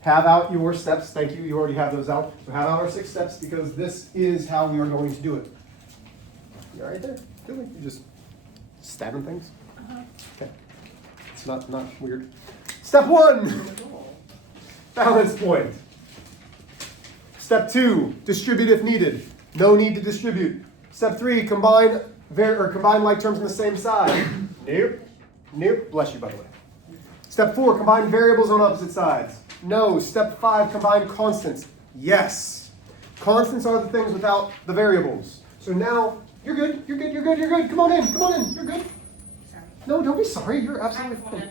have out your steps. Thank you. You already have those out. So have out our 6 steps because this is how we are going to do it. You all right there? Really? You just stabbing things? Okay. It's not weird. Step 1, balance point. Step 2, distribute if needed. No need to distribute. Step 3, combine like terms on the same side. Nope. Bless you, by the way. Step 4, combine variables on opposite sides. No. Step 5, combine constants. Yes. Constants are the things without the variables. So now, you're good. Come on in. You're good. Sorry. No, don't be sorry. You're absolutely fine.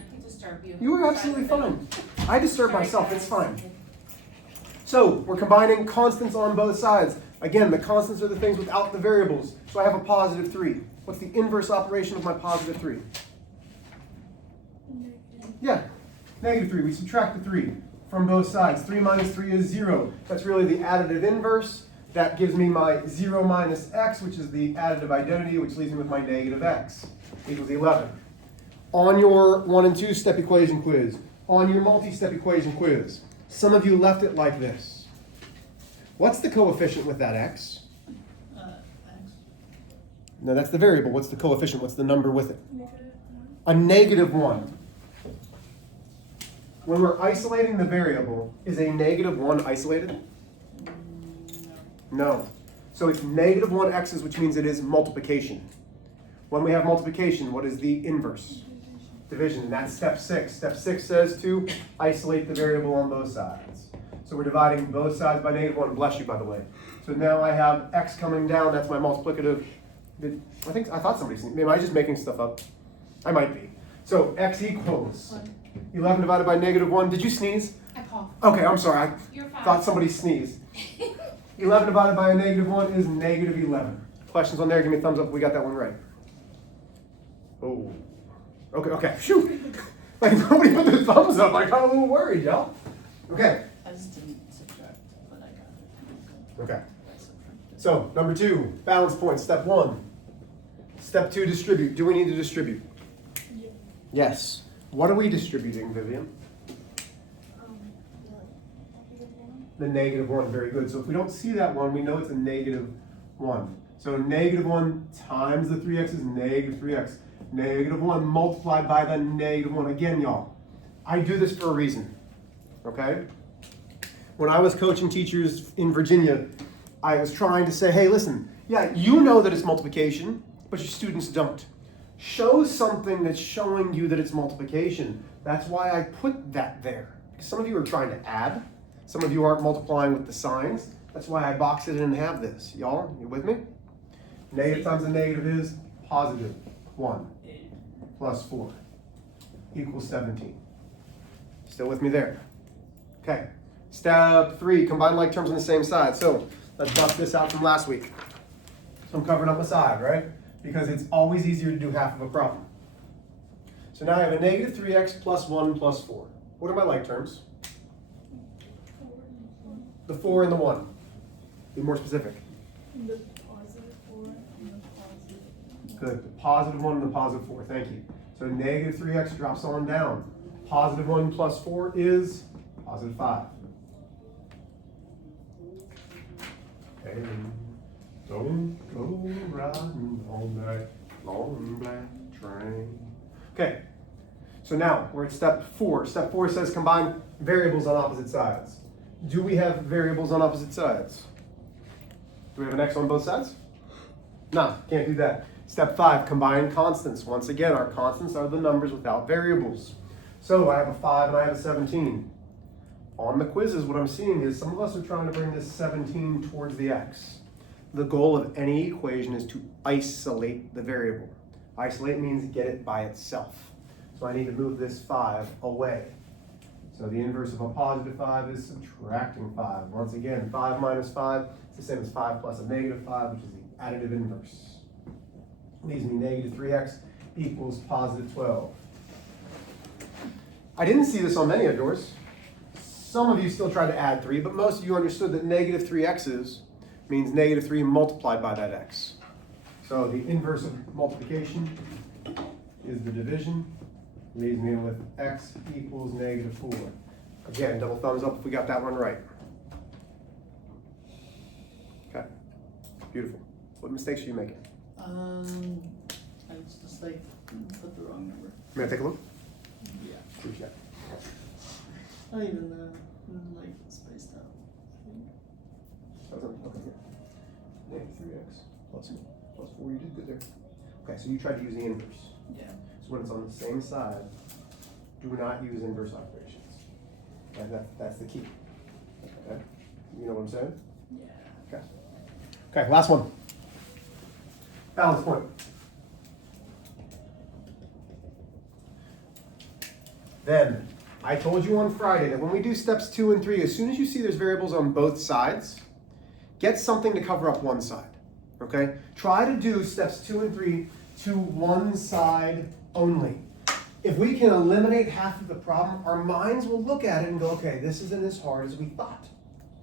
You are absolutely fine. I disturb myself. It's fine. So, we're combining constants on both sides. Again, the constants are the things without the variables. So I have a positive 3. What's the inverse operation of my positive 3? Yeah, negative 3. We subtract the 3 from both sides. 3 minus 3 is 0. That's really the additive inverse. That gives me my 0 minus x, which is the additive identity, which leaves me with my negative x, equals 11. On your 1 and 2 step equation quiz, on your multi-step equation quiz, some of you left it like this. What's the coefficient with that x? X. No, that's the variable. What's the coefficient? What's the number with it? A negative 1. When we're isolating the variable, is a negative 1 isolated? No. So it's negative 1 x's, which means it is multiplication. When we have multiplication, what is the inverse? Division. And that's step 6. Step 6 says to isolate the variable on both sides. So we're dividing both sides by negative 1. Bless you, by the way. So now I have x coming down. That's my multiplicative. I thought somebody sneezed. Am I just making stuff up? I might be. So x equals 11 divided by negative 1. Did you sneeze? I coughed. Okay, I'm sorry. You're fine. Thought somebody sneezed. 11 divided by a negative 1 is negative 11. Questions on there? Give me a thumbs up if we got that one right. Oh. Okay. Shoot. Like, nobody put their thumbs up. I got a little worried, y'all. Okay. I just didn't subtract, but I got it. Okay. So, number 2, balance point. Step 1. Step 2, distribute. Do we need to distribute? Yes. What are we distributing, Vivian? The negative 1. Very good. So if we don't see that 1, we know it's a negative 1. So negative 1 times the 3x is negative 3x. Negative 1 multiplied by the negative 1. Again, y'all, I do this for a reason. Okay? When I was coaching teachers in Virginia, I was trying to say, hey, listen, yeah, you know that it's multiplication, but your students don't. Show something that's showing you that it's multiplication. That's why I put that there. Some of you are trying to add. Some of you aren't multiplying with the signs. That's why I box it in and have this. Y'all, you with me? Negative times a negative is positive 1 plus 4 equals 17. Still with me there? Okay. Step 3, combine like terms on the same side. So let's bust this out from last week. So I'm covering up my side, right? Because it's always easier to do half of a problem. So now I have a negative 3x plus 1 plus 4. What are my like terms? The 4 and the 1. Be more specific. The positive 4 and the positive 1. Good. The positive 1 and the positive 4. Thank you. So negative 3x drops on down. Positive 1 plus 4 is positive 5. Okay. Don't go riding on that long black train. Okay. So now we're at step 4. Step 4 says combine variables on opposite sides. Do we have variables on opposite sides? Do we have an x on both sides? No, can't do that. Step 5, combine constants. Once again, our constants are the numbers without variables. So I have a 5 and I have a 17. On the quizzes, what I'm seeing is some of us are trying to bring this 17 towards the x. The goal of any equation is to isolate the variable. Isolate means get it by itself. So I need to move this 5 away. So the inverse of a positive 5 is subtracting 5. Once again, 5 minus 5 is the same as 5 plus a negative 5, which is the additive inverse. Leaves me negative 3x equals positive 12. I didn't see this on many of yours. Some of you still tried to add 3, but most of you understood that negative 3x's means negative 3 multiplied by that x. So the inverse of multiplication is the division. Leaves me with x equals negative 4. Again, double thumbs up if we got that one right. Okay, beautiful. What mistakes are you making? I just like put the wrong number. May I take a look? Yeah. Appreciate it. Not even like spaced out. Okay, here. Negative 3x plus 4. You did good there. Okay, so you tried to use the inverse. Yeah. So when it's on the same side, do not use inverse operations. And that's the key. Okay? You know what I'm saying? Yeah. Okay. Okay, last one. Balance point. Then, I told you on Friday that when we do steps 2 and 3, as soon as you see there's variables on both sides, get something to cover up one side. Okay? Try to do steps 2 and 3 to one side only. If we can eliminate half of the problem, our minds will look at it and go, okay, this isn't as hard as we thought.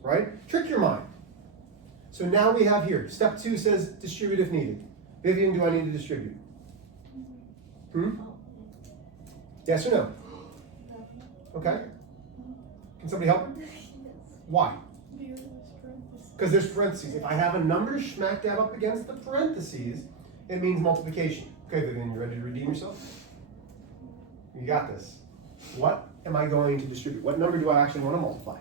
Right? Trick your mind. So now we have here, step 2 says distribute if needed. Vivian, do I need to distribute? Yes or no? Okay. Can somebody help me? Why? Because there's parentheses. If I have a number smack dab up against the parentheses, it means multiplication. Okay, Vivian, you ready to redeem yourself? You got this. What am I going to distribute? What number do I actually want to multiply?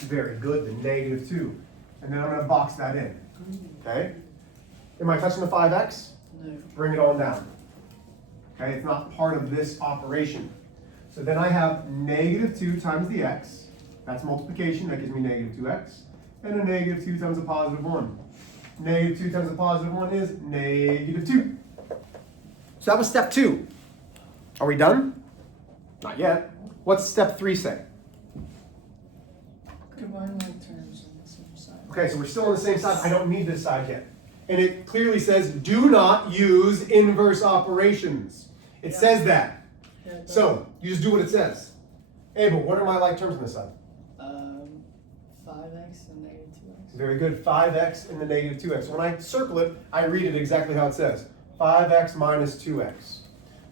Very good, the negative 2. And then I'm going to box that in. Okay? Am I touching the 5x? No. Bring it on down. Okay, it's not part of this operation. So then I have negative 2 times the x. That's multiplication. That gives me negative 2x. And a negative 2 times a positive 1. Negative 2 times a positive 1 is negative 2. So that was step 2. Are we done? Not yet. What's step 3 say? Combine like terms on the same side. Okay, so we're still on the same side. I don't need this side yet. And it clearly says, do not use inverse operations. It says that. Yeah, it does. So, you just do what it says. Abel, what are my like terms on this side? 5x and negative 2x. Very good, 5x and the negative 2x. When I circle it, I read it exactly how it says. 5x minus 2x.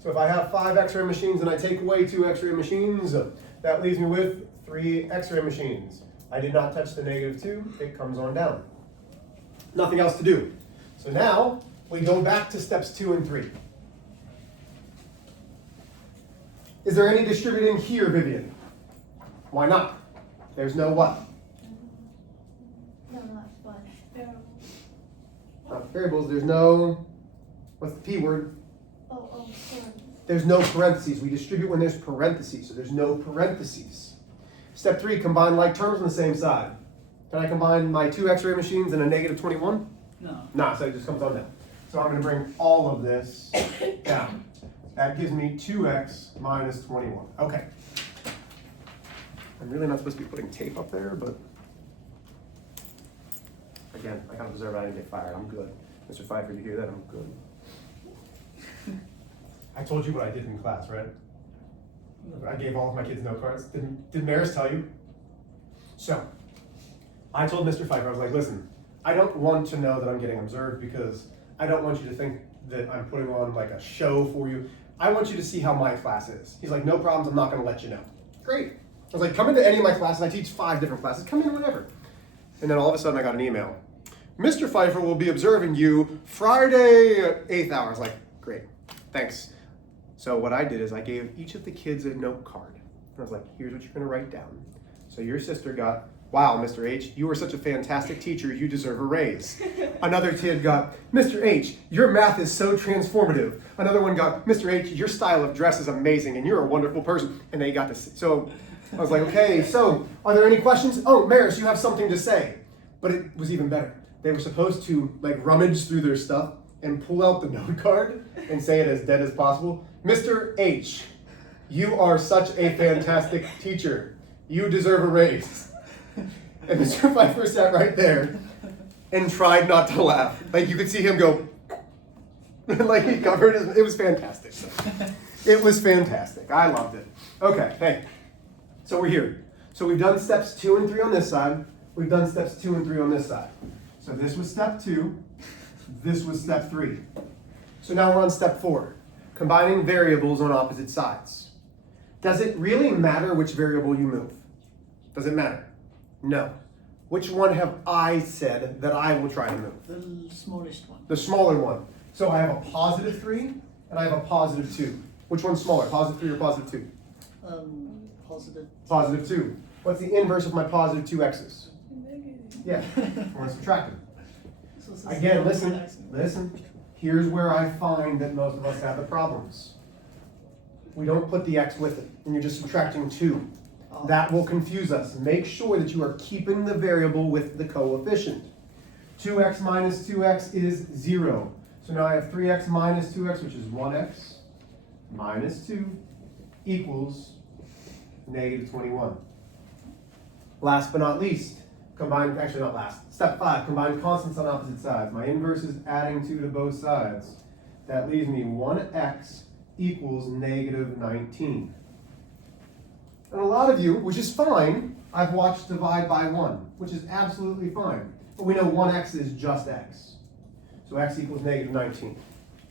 So if I have 5 x-ray machines and I take away 2 x-ray machines, that leaves me with 3 x-ray machines. I did not touch the negative 2, it comes on down. Nothing else to do. So now, we go back to steps 2 and 3. Is there any distributing here, Vivian? Why not? There's no what? No, not fun. Variable. Not variables, there's no, what's the P word? Sorry. There's no parentheses. We distribute when there's parentheses, so there's no parentheses. Step 3, combine like terms on the same side. Can I combine my 2 x-ray machines and a negative 21? No. Nah, so it just comes on down. So I'm going to bring all of this down. That gives me 2x minus 21. Okay. I'm really not supposed to be putting tape up there, but again, I gotta observe I didn't get fired. I'm good. Mr. Pfeiffer, you hear that? I'm good. I told you what I did in class, right? I gave all of my kids note cards. Did Maris tell you? So, I told Mr. Pfeiffer, I was like, listen, I don't want to know that I'm getting observed because I don't want you to think that I'm putting on like a show for you. I want you to see how my class is. He's like, no problems, I'm not gonna let you know. Great. I was like, come into any of my classes. I teach 5 different classes. Come in whenever. And then all of a sudden I got an email. Mr. Pfeiffer will be observing you Friday at 8th hour. I was like, great, thanks. So what I did is I gave each of the kids a note card. And I was like, here's what you're gonna write down. So your sister got, wow, Mr. H, you were such a fantastic teacher, you deserve a raise. Another kid got, Mr. H, your math is so transformative. Another one got, Mr. H, your style of dress is amazing and you're a wonderful person. And they got this. So I was like, okay, so are there any questions? Oh, Maris, you have something to say. But it was even better. They were supposed to like rummage through their stuff and pull out the note card and say it as dead as possible. Mr. H, you are such a fantastic teacher. You deserve a raise. And Mr. Pfeiffer sat right there and tried not to laugh. Like you could see him go, like he covered his, it was fantastic. It was fantastic. I loved it. Okay, hey, so we're here. So we've done steps 2 and 3 on this side. We've done steps 2 and 3 on this side. So this was step 2. This was step 3. So now we're on step 4, combining variables on opposite sides. Does it really matter which variable you move? Does it matter? No. Which one have I said that I will try to move? The smallest one. The smaller one. So I have a positive 3 and I have a positive 2. Which one's smaller, positive 3 or positive 2? Positive. Positive 2. What's the inverse of my positive 2x's? Negative. Yeah, I want to subtract them. So this is Again, the listen, x. listen. Here's where I find that most of us have the problems. We don't put the x with it, and you're just subtracting 2. Oh. That will confuse us. Make sure that you are keeping the variable with the coefficient. 2x minus 2x is 0. So now I have 3x minus 2x, which is 1x, minus 2, equals negative 21. Last but not least, combine, actually not last, step 5, combine constants on opposite sides. My inverse is adding 2 to both sides. That leaves me 1x equals negative 19. And a lot of you, which is fine, I've watched divide by 1, which is absolutely fine. But we know 1x is just x. So x equals negative 19.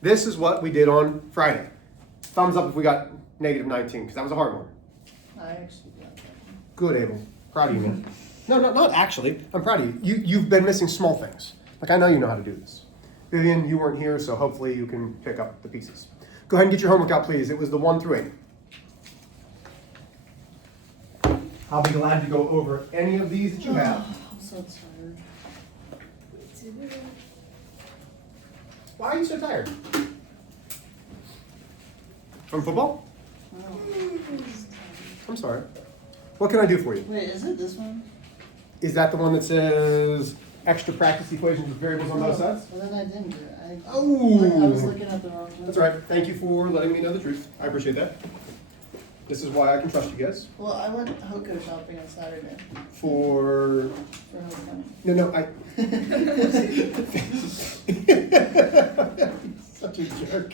This is what we did on Friday. Thumbs up if we got negative 19, because that was a hard one. I actually got that one. Good, Abel. Proud of you, man. No, not actually. I'm proud of you. You've been missing small things. Like, I know you know how to do this. Vivian, you weren't here, so hopefully you can pick up the pieces. Go ahead and get your homework out, please. It was the 1 through 8. I'll be glad to go over any of these that you have. I'm so tired. Why are you so tired? From football? Oh. I'm sorry. What can I do for you? Wait, is it this one? Is that the one that says extra practice equations with variables on both sides? Well, then I didn't do it. I Oh! was looking at the wrong one. That's all right. Thank you for letting me know the truth. I appreciate that. This is why I can trust you guys. Well, I went Hoko shopping on Saturday For for homecoming. no, I. Such a jerk.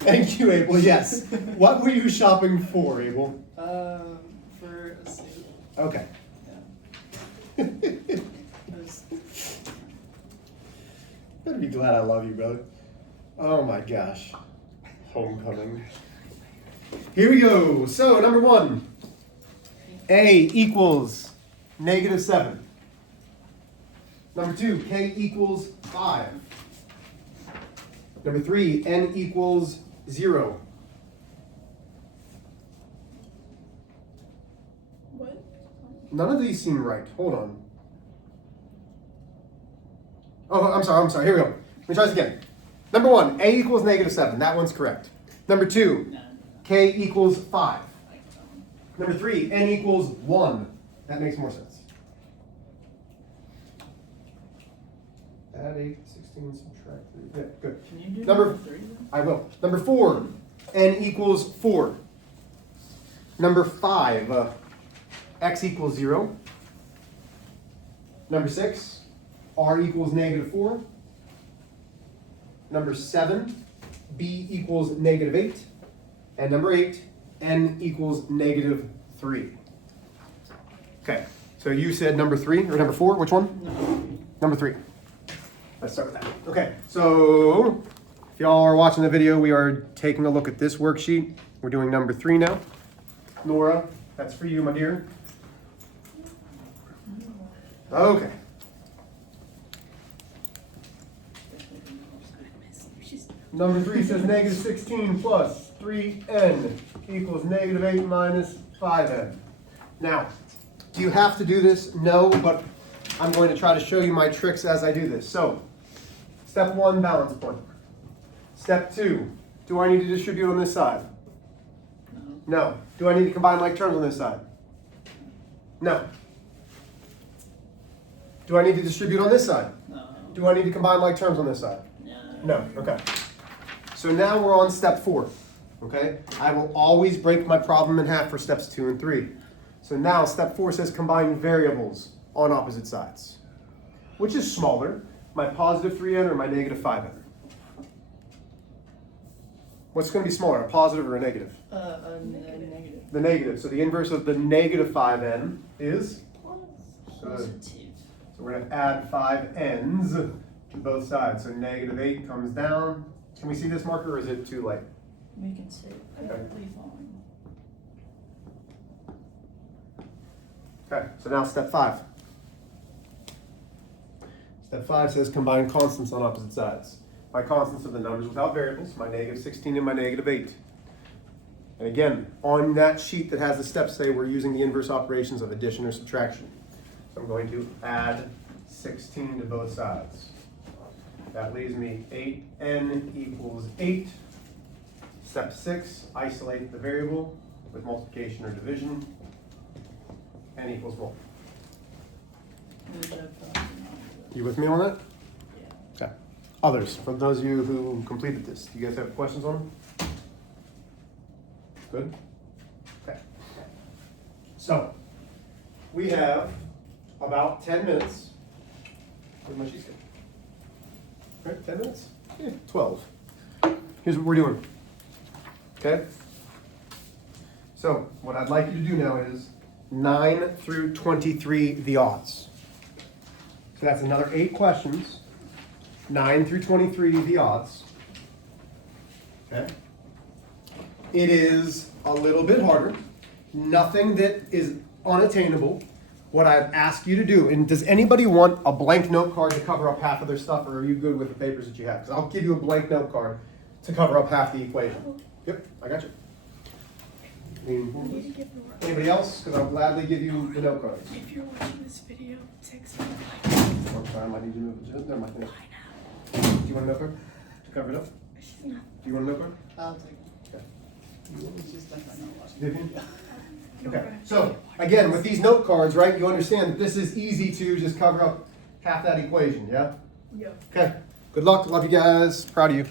Thank you, Abel. Yes. What were you shopping for, Abel? For a suit. Okay. Yeah. It was- Better be glad I love you, brother. Oh my gosh. Homecoming. Here we go. So, number 1. A equals negative 7. Number 2, K equals 5. Number 3, N equals 0. What? None of these seem right. Hold on. Oh, I'm sorry. Here we go. Let me try this again. Number 1, A equals negative 7. That one's correct. Number 2, No. K equals 5. Like, Number 3, N equals 1. That makes more sense. Add 8, 16, subtract 3. Yeah, good. Can you do Number- 3 then? I will. Number 4, N equals 4. Number 5, X equals 0. Number 6, R equals negative 4. Number 7, B equals negative 8. And number 8, N equals negative 3. Okay, so you said number 3 or number 4? Which one? No. Number 3. Let's start with that. Okay, so if y'all are watching the video, we are taking a look at this worksheet. We're doing number 3 now. Nora, that's for you, my dear. Okay. Number 3 says negative 16 plus 3n equals negative 8 minus 5n. Now, do you have to do this? No, but I'm going to try to show you my tricks as I do this. So, step 1, balance point. Step 2, do I need to distribute on this side? No. No. Do I need to combine like terms on this side? No. Do I need to distribute on this side? No. Do I need to combine like terms on this side? No. No, okay. So now we're on step 4, okay? I will always break my problem in half for steps 2 and 3. So now step 4 says combine variables on opposite sides. Which is smaller, my positive 3n or my negative 5n? What's going to be smaller, a positive or a negative? Negative. The negative. So the inverse of the negative 5n is? Good. Positive. So we're going to add 5n's to both sides. So negative 8 comes down. Can we see this marker or is it too light? We can see it. Okay. Leave on. Okay, so now step 5. Step 5 says combine constants on opposite sides. My constants are the numbers without variables, my negative 16 and my negative 8. And again, on that sheet that has the steps say we're using the inverse operations of addition or subtraction. So I'm going to add 16 to both sides. That leaves me 8n equals 8. Step 6, isolate the variable with multiplication or division. N equals 1. You with me on that? Yeah. Okay. Others, for those of you who completed this, do you guys have questions on them? Good? Okay. So, we have about 10 minutes. Where'd my sheets go? Right, 10 minutes? Yeah, 12. Here's what we're doing. Okay? So, what I'd like you to do now is 9 through 23, the odds. So that's another 8 questions. 9 through 23, the odds. Okay? It is a little bit harder. Nothing that is unattainable. What I'd ask you to do, and does anybody want a blank note card to cover up half of their stuff, or are you good with the papers that you have? Because I'll give you a blank note card to cover up half the equation. Yep, I got you. Anybody else? Because I'll gladly give you the note cards. If you're watching this video, text me. One time I need to move it. Never mind. Do you want a note card to cover it up? She's not. Do you want a note card? I'll take it. Okay. It's just that I know watching. Vivian? No, Okay, right. so again, with these note cards, right, you understand that this is easy to just cover up half that equation, yeah? Yeah. Okay, good luck, love you guys, proud of you.